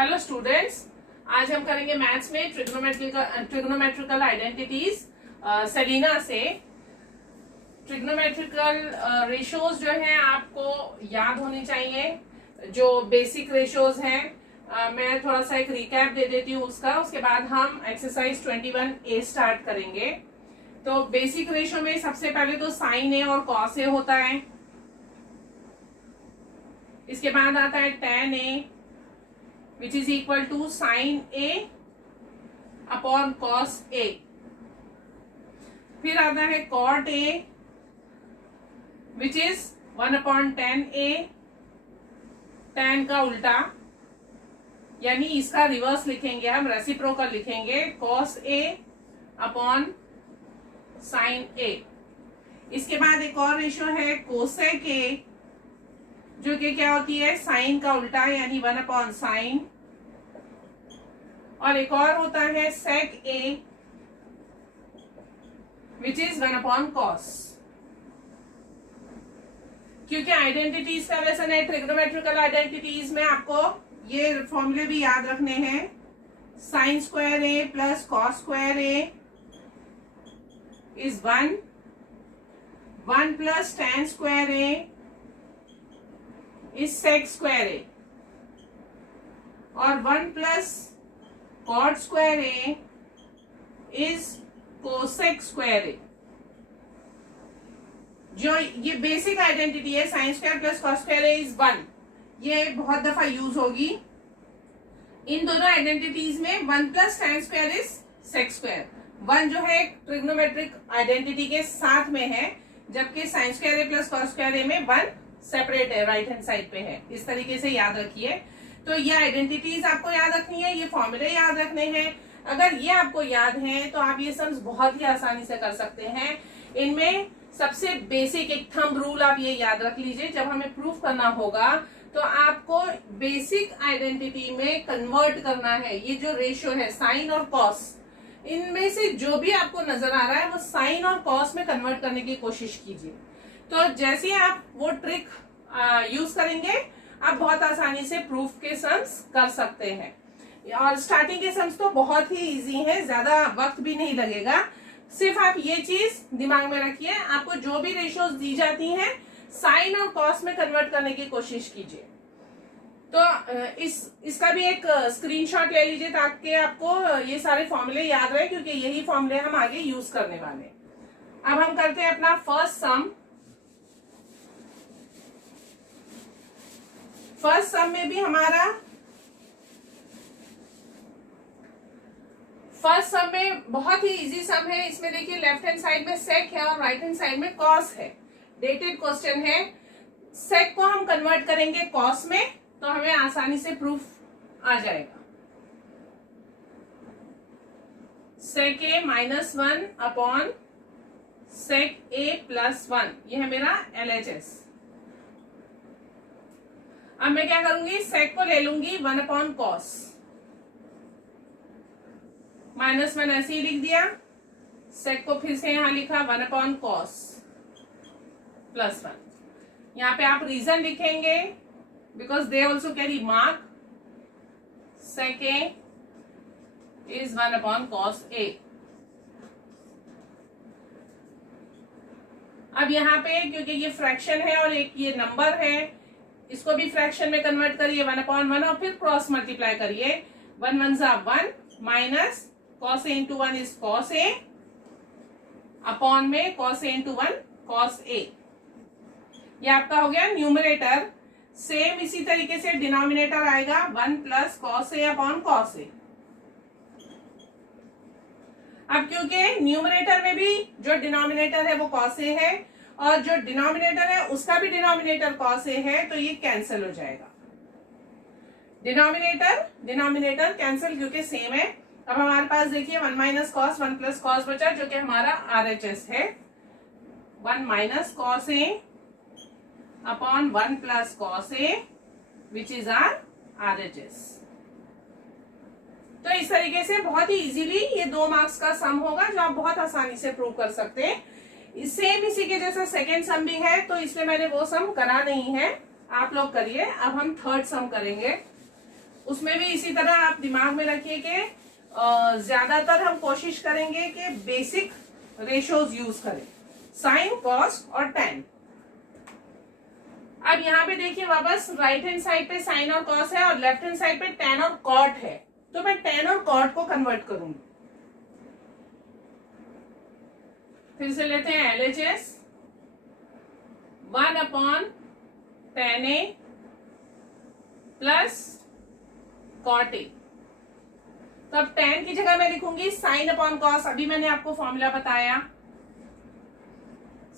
Hello students, आज हम करेंगे मैथ्स में ट्रिग्नोमेट्रिकल आइडेंटिटीज सेलिना से। ट्रिग्नोमेट्रिकल रेशियोज जो हैं आपको याद होनी चाहिए, जो बेसिक रेशियोज हैं। मैं थोड़ा सा एक रिकैप दे देती हूँ उसका, उसके बाद हम एक्सरसाइज 21A स्टार्ट करेंगे। तो बेसिक रेशियो में सबसे पहले तो साइन ए और कॉस ए होता है, इसके बाद आता है tan A which is equal to sin A upon cos A। फिर आता है cot A which is 1 upon tan A, tan का उल्टा, यानी इसका रिवर्स लिखेंगे हम, रेसिप्रोकल लिखेंगे, cos A upon sin A। इसके बाद एक और रेशियो है cosec A, जो कि क्या होती है, साइन का उल्टा यानी 1 अपॉन साइन। और एक और होता है sec A which is 1 upon cos. क्योंकि आइडेंटिटीज का लेसन है, ट्रिग्नोमेट्रिकल आइडेंटिटीज में आपको ये फॉर्मूले भी याद रखने हैं। Sine square A plus cos square A is 1, 1 plus tan square A is sec square A, और 1 plus cot square A is cosec square A. जो ये बेसिक आइडेंटिटी है, sine square plus cos square A is 1, ये बहुत दफा use होगी। इन दोनों identities में 1 plus tan square is sec square. 1 जो है ट्रिग्नोमेट्रिक आइडेंटिटी के साथ में है, जबकि sign square A plus cos square ए में 1 सेपरेट है, राइट हैंड साइड पे है। इस तरीके से याद रखिए। तो ये आइडेंटिटीज आपको याद रखनी है, ये फॉर्मूले याद रखने हैं। अगर ये आपको याद हैं तो आप ये सम्स बहुत ही आसानी से कर सकते हैं। इनमें सबसे बेसिक एक थंब रूल आप ये याद रख लीजिए, जब हमें प्रूफ करना होगा तो आपको बेसिक आइडेंटिटी में कन्वर्ट करना है। ये जो रेशियो है साइन और कॉस, इनमें से जो भी आपको नजर आ रहा है वो साइन और कॉस में कन्वर्ट करने की कोशिश कीजिए। तो जैसे ही आप वो ट्रिक यूज करेंगे, आप बहुत आसानी से प्रूफ के सम्स कर सकते हैं। और स्टार्टिंग के सम्स तो बहुत ही इजी हैं, ज्यादा वक्त भी नहीं लगेगा। सिर्फ आप ये चीज दिमाग में रखिए, आपको जो भी रेशियोज दी जाती हैं साइन और कॉस में कन्वर्ट करने की कोशिश कीजिए। तो इसका भी एक स्क्रीनशॉट ले लीजिए ताकि आपको ये सारे फॉर्मूले याद रहे, क्योंकि यही फॉर्मूले हम आगे यूज करने वाले हैं। अब हम करते हैं अपना फर्स्ट सम। फर्स्ट सम में भी हमारा फर्स्ट सम में बहुत ही इजी सम है। इसमें देखिए लेफ्ट हैंड साइड में सेक है और राइट हैंड साइड में कॉस है। डेटेड क्वेश्चन है। सेक को हम कन्वर्ट करेंगे कॉस में तो हमें आसानी से प्रूफ आ जाएगा। सेक ए -1 अपॉन सेक ए +1, यह है मेरा LHS। अब मैं क्या करूंगी, सेक को ले लूंगी 1 अपॉन कॉस, -1 ऐसे ही लिख दिया। सेक को फिर से यहां लिखा 1 अपॉन कॉस +1। यहां पे आप रीजन लिखेंगे because they also carry mark. Sec A is 1 upon cos A. अब यहाँ पे क्योंकि ये फ्रैक्शन है और एक ये नंबर है, इसको भी फ्रैक्शन में कन्वर्ट करिए 1 अपॉन 1 और फिर क्रॉस मल्टीप्लाई करिए। 1 1 ज़ा 1 minus cos a into 1 is cos a upon में cos a into 1 cos a। ये आपका हो गया न्यूमरेटर। सेम इसी तरीके से डिनोमिनेटर आएगा 1 plus cos a upon cos a। अब क्योंकि न्यूमरेटर में भी जो डिनोमिनेटर है वो cos a है और जो डिनोमिनेटर है उसका भी डिनोमिनेटर cos a है, तो ये कैंसिल हो जाएगा। डिनोमिनेटर कैंसिल क्योंकि सेम है। अब हमारे पास देखिए 1 माइनस कॉस 1 प्लस कॉस बचा, जो कि हमारा RHS है। 1 minus cos a upon 1 plus cos a which is our RHS। तो इस तरीके से बहुत ही इजीली ये 2 मार्क्स का सम होगा, जो आप बहुत आसानी से प्रूव कर सकते हैं। सेम इसी के जैसा सेकेंड सम भी है, तो इसमें मैंने वो सम करा नहीं है, आप लोग करिए। अब हम थर्ड सम करेंगे। उसमें भी इसी तरह आप दिमाग में रखिए कि ज्यादातर हम कोशिश करेंगे कि बेसिक रेशोज यूज करें, साइन, कॉस और टैन। अब यहाँ पे देखिए वापस राइट हैंड साइड पे साइन और कॉस है और लेफ्ट हैंड साइड पे टैन और कॉट है, तो मैं टैन और कॉट को कन्वर्ट करूंगी। फिर से लेते हैं LHS 1/tan A plus cot A. तो अब tan की जगह मैं लिखूंगी साइन अपॉन कॉस, अभी मैंने आपको फॉर्मूला बताया,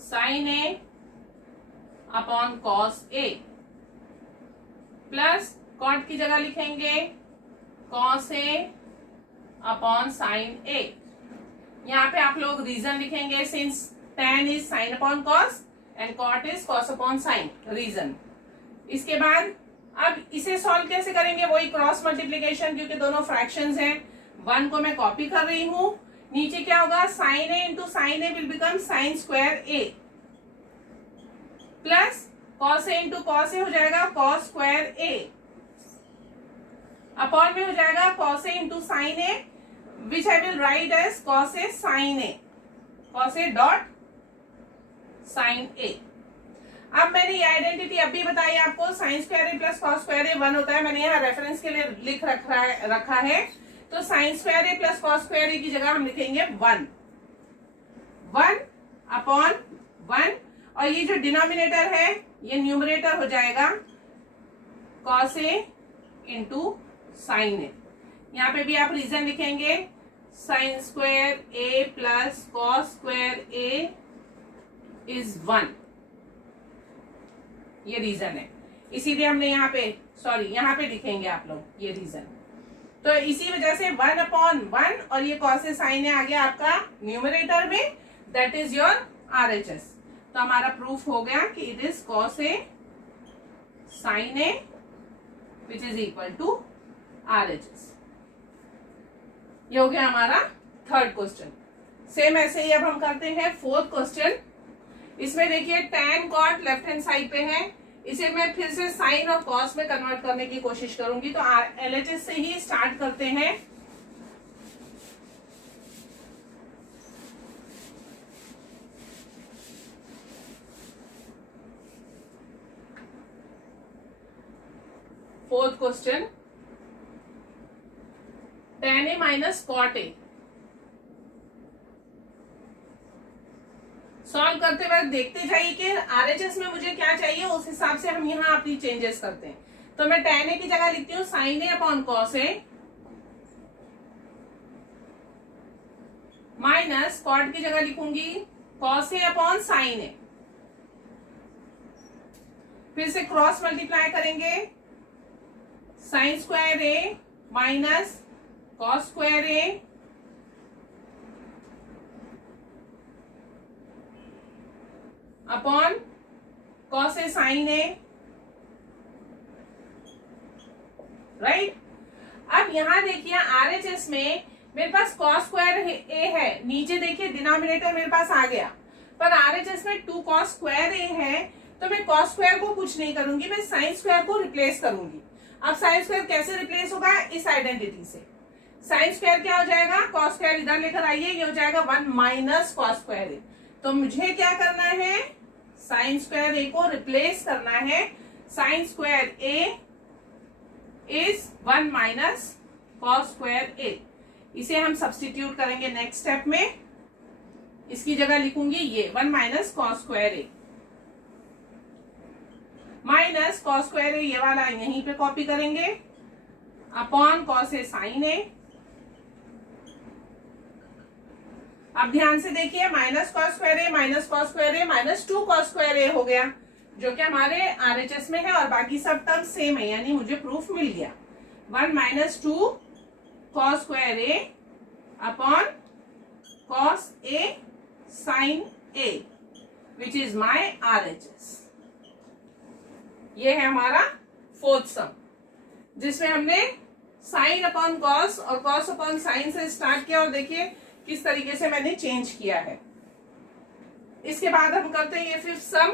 sine A upon cos A plus cot की जगह लिखेंगे cos A upon sine A. यहाँ पे आप लोग रीजन लिखेंगे, since tan is sine upon cos and cot is cos upon sine, reason. इसके बाद अब इसे सॉल्व कैसे करेंगे, वही क्रॉस मल्टीप्लीकेशन, क्योंकि दोनों फ्रैक्शंस हैं। 1 को मैं कॉपी कर रही हूं, नीचे क्या होगा, sine A into sine A will become sine square A plus cos A into cos A हो जाएगा कॉस स्क्वायर ए, अपॉन में हो जाएगा cos A into sine A which I will write as cos A sine A, cos A dot sine A. अब मैंने ये identity अभी बताई आपको, sine square A plus cos square A 1 होता है, मैंने यहाँ रेफरेंस के लिए लिख रखा है। तो sign square A plus cos square A की जगह हम लिखेंगे 1 अपॉन 1, और ये जो डिनोमिनेटर है ये न्यूमरेटर हो जाएगा cos A into sine A. यहाँ पे भी आप रीजन लिखेंगे, sign square A plus cos square A is 1, ये रीजन है, इसीलिए हमने यहाँ पे यहाँ पे लिखेंगे आप लोग ये रीजन। तो इसी वजह से 1/1 और ये कॉस ए साइन ए आ गया आपका न्यूमरेटर में, दैट इज योर RHS। तो हमारा प्रूफ हो गया कि it is cos A sine A which is equal to RHS। ये हो गया हमारा थर्ड क्वेश्चन। सेम ऐसे ही अब हम करते हैं फोर्थ क्वेश्चन। इसमें देखिए tan cot left hand side पे है, इसे मैं फिर से साइन और कॉस में कन्वर्ट करने की कोशिश करूंगी। तो LHS से ही स्टार्ट करते हैं। Fourth question, tan A minus cot A. Solve करते वक्त देखते जाइए कि RHS में मुझे क्या चाहिए, उस हिसाब से हम यहाँ अपनी चेंजेस करते हैं। तो मैं tan A की जगह लिखती हूँ sign A upon cos A minus cot की जगह लिखूंगी कॉस ए अपॉन साइन ए। फिर से क्रॉस मल्टीप्लाई करेंगे, sign square A minus cos square A upon cos A sine A, right. अब यहां देखिए RHS में मेरे पास कॉस स्क्वायर ए है, नीचे देखिए डिनोमिनेटर मेरे पास आ गया, पर RHS में 2 कॉस स्क्वायर ए है, तो मैं कॉस स्क्वायर को कुछ नहीं करूंगी, मैं साइन स्क्वायर को रिप्लेस करूंगी। अब साइन स्क्वायर कैसे रिप्लेस होगा, इस आइडेंटिटी से। साइन स्क्वायर क्या हो जाएगा, कॉस स्क्वायर इधर लेकर आइए, ये हो जाएगा 1 माइनस कॉस स्क्वायर ए। तो मुझे क्या करना है, साइन स्क्वायर ए को रिप्लेस करना है। Sine square A is 1 minus cos square A. इसे हम सब्स्टिट्यूट करेंगे नेक्स्ट स्टेप में। इसकी जगह लिखूंगी ये 1 minus cos square A minus cos square ए, ये वाला यहीं पे कॉपी करेंगे, upon cos A sine A. अब ध्यान से देखिए, minus cos square A minus cos square A minus 2 cos square A हो गया, जो कि हमारे RHS में है, और बाकी सब टर्म सेम है, यानी मुझे प्रूफ मिल गया। 1 minus 2 cos square A upon cos A sine A which is my RHS। ये है हमारा फोर्थ सम, जिसमें हमने साइन अपॉन कॉस और कॉस अपॉन साइन से स्टार्ट किया, और देखिए किस तरीके से मैंने चेंज किया है। इसके बाद हम करते हैं ये फिफ्थ सम।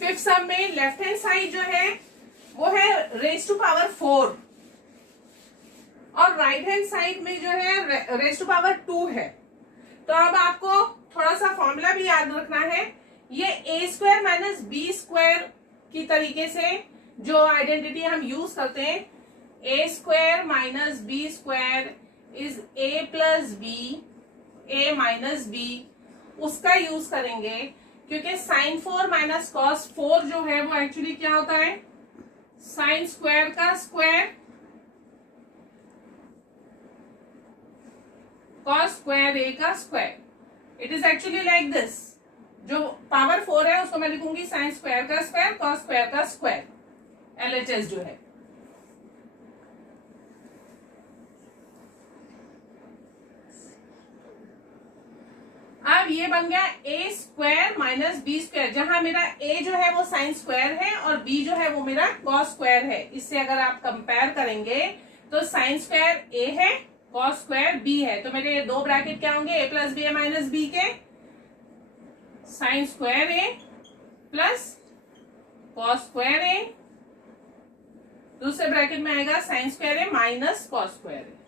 फिफ्थ सम में लेफ्ट हैंड साइड जो है वो है रेज टू पावर 4 और राइट हैंड साइड में जो है रेज टू पावर 2 है। तो अब आपको थोड़ा सा फॉर्मूला भी याद रखना है। ये A square minus B square की तरीके से जो आइडेंटिटी हम यूज करते हैं, A square minus B square is A plus B, A minus B, उसका यूज करेंगे क्योंकि साइन 4 माइनस कॉस 4 जो है वो एक्चुअली क्या होता है, साइन स्क्वायर का स्क्वायर कॉस स्क्वायर ए का square. It is actually like this, जो पावर 4 है उसको मैं लिखूंगी साइन स्क्वायर का स्क्वायर कॉस स्क्वायर का स्क्वायर, एलएचएस जो है। अब ये बन गया ए स्क्वायर माइनस बी स्क्वायर, जहां मेरा ए जो है वो साइन स्क्वायर है और बी जो है वो मेरा कॉस स्क्वायर है। इससे अगर आप कंपेयर करेंगे तो साइन स्क्वायर ए है, कॉस स्क्वायर बी है, तो मेरे ये दो ब्रैकेट क्या होंगे, ए plus B A minus B के, sign square A plus cos square ए, दूसरे ब्रैकेट में आएगा sign square A minus cos square ए।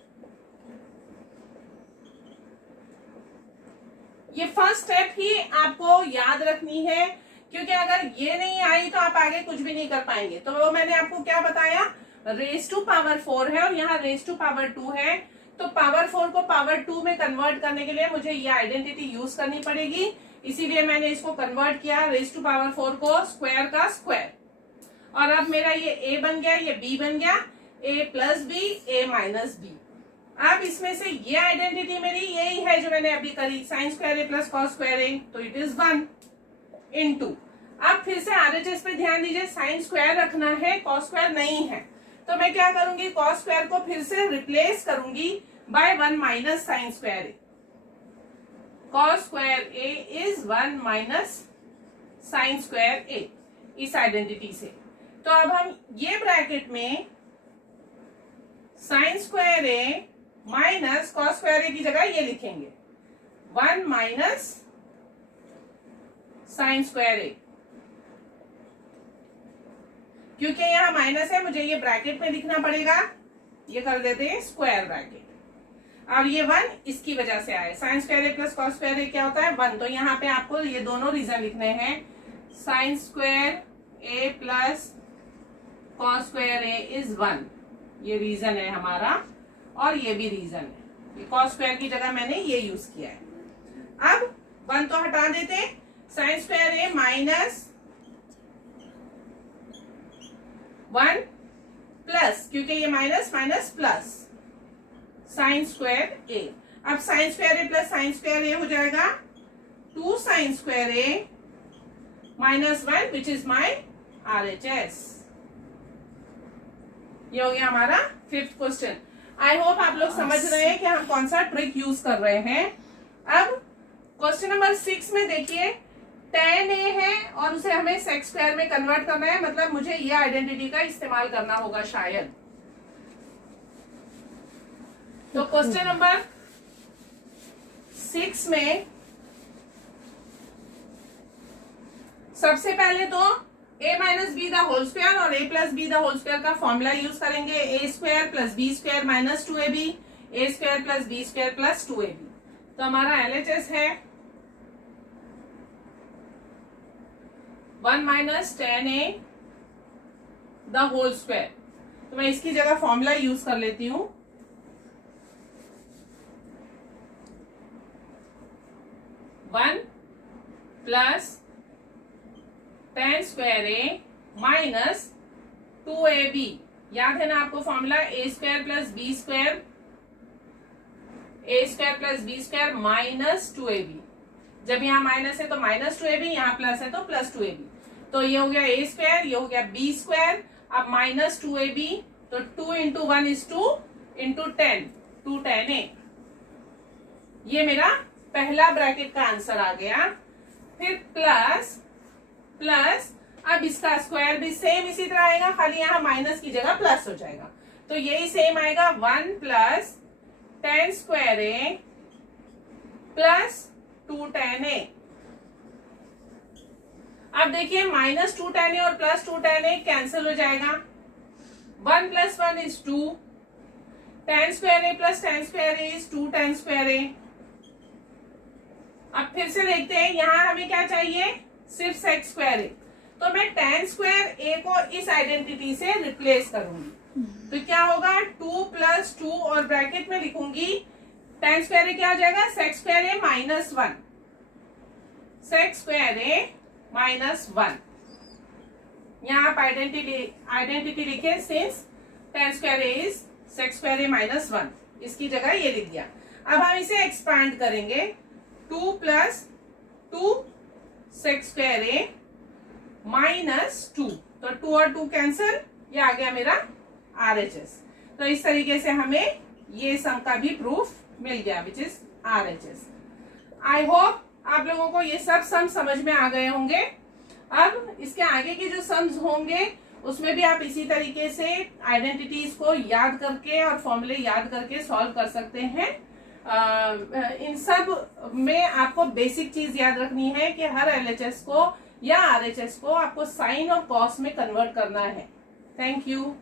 ये फर्स्ट स्टेप ही आपको याद रखनी है, क्योंकि अगर ये नहीं आई तो आप आगे कुछ भी नहीं कर पाएंगे। तो वो मैंने आपको क्या बताया, रेज टू पावर 4 है और यहाँ रेज टू पावर 2 है, तो पावर 4 को पावर 2 में कन्वर्ट करने के लिए मुझे ये आइडेंटिटी यूज करनी पड़ेगी, इसीलिए मैंने इसको कन्वर्ट किया रेज टू पावर 4 को स्क्वायर का स्क्वायर। और अब मेरा ये ए बन गया, ये बी बन गया, ए plus B A minus B. अब इसमें से ये आइडेंटिटी मेरी यही है जो मैंने अभी करी, sign square A plus cos square ए, तो इट इज 1 इनटू। अब फिर से आरएचएस पे ध्यान दीजिए, साइन स्क्वायर रखना है, कॉस स्क्वायर नहीं है, तो मैं क्या करूंगी, कॉस स्क्वायर को फिर से रिप्लेस करूंगी by 1 minus sine square A. Cos square A is 1 minus sine square A, इस आइडेंटिटी से। तो अब हम ये ब्रैकेट में sine square A minus cos square A की जगह ये लिखेंगे 1 माइनस साइन स्क्वायर ए, क्योंकि यहां माइनस है मुझे ये ब्रैकेट में लिखना पड़ेगा, ये कर देते हैं स्क्वायर ब्रैकेट। अब ये 1 इसकी वजह से आए, sign square A plus cos square ए क्या होता है 1, तो यहाँ पे आपको ये दोनों रीजन लिखने हैं, sine square A plus cos square A is 1, ये रीजन है हमारा, और ये भी रीजन है, ये कॉस स्क्वायर की जगह मैंने ये यूज किया है। अब 1 तो हटा देते, sine square A minus 1 plus, क्योंकि ये minus minus plus sine square A. अब sine square A plus sine square A हो जाएगा 2 sine square A minus 1 which is my RHS. ये हो गया हमारा 5th क्वेश्चन। आई होप आप लोग समझ रहे हैं कि हम कौन सा ट्रिक यूज कर रहे हैं। अब क्वेश्चन नंबर 6 में देखिए, tan a है और उसे हमें sec स्क्वायर में कन्वर्ट करना है, मतलब मुझे ये आइडेंटिटी का इस्तेमाल करना होगा शायद। तो क्वेश्चन नंबर 6 में सबसे पहले तो a minus B the whole square और a plus B the whole square का फॉर्मूला यूज करेंगे, a square plus B square minus 2ab, a square plus B square plus 2ab। तो हमारा एलएचएस है 1 minus tan a the whole square, तो मैं इसकी जगह फॉर्मूला यूज कर लेती हूं, 1 plus tan square A minus 2ab, याद है ना आपको formula, A square plus B square, A square plus B square minus 2ab। जब यहाँ माइनस है तो माइनस 2ab, यहाँ प्लस है तो प्लस 2ab। तो ये हो गया ए स्क्वायर, ये हो गया बी स्क्वायर, अब माइनस 2ab, तो 2 into 1 is 2 into 10, 2 tan a। ये मेरा पहला ब्रैकेट का आंसर आ गया। फिर प्लस प्लस, अब इसका स्क्वायर भी सेम इसी तरह आएगा, खाली यहाँ माइनस की जगह प्लस हो जाएगा, तो यही सेम आएगा 1 plus tan square A plus 2 tan a। अब देखिए माइनस 2 tan a और प्लस 2 tan a कैंसिल हो जाएगा, 1 plus 1 is 2, tan square a plus tan square a is 2 tan square a। अब फिर से देखते हैं, यहां हमें क्या चाहिए, सिर्फ सेक स्क्वायर ए, तो मैं tan स्क्वायर ए को इस आइडेंटिटी से रिप्लेस करूंगी, तो क्या होगा 2 plus 2 और ब्रैकेट में लिखूंगी tan स्क्वायर ए क्या आ जाएगा, sec square A minus 1, sec square A minus 1। यहाँ आप आइडेंटिटी लिखे since tan square A is sec square A minus 1, इसकी जगह ये लिख दिया। अब हम इसे एक्सपांड करेंगे, 2 plus 2 sec square A minus 2, तो 2 और 2 कैंसिल, ये आ गया मेरा RHS। तो इस तरीके से हमें ये सम का भी प्रूफ मिल गया which is RHS। I hope आप लोगों को ये सब सम समझ में आ गए होंगे। अब इसके आगे के जो सम्स होंगे उसमें भी आप इसी तरीके से आइडेंटिटीज को याद करके और फॉर्मूले याद करके सॉल्व कर सकते हैं। इन सब में आपको बेसिक चीज याद रखनी है कि हर LHS को या RHS को आपको साइन और कॉस में कन्वर्ट करना है। Thank you.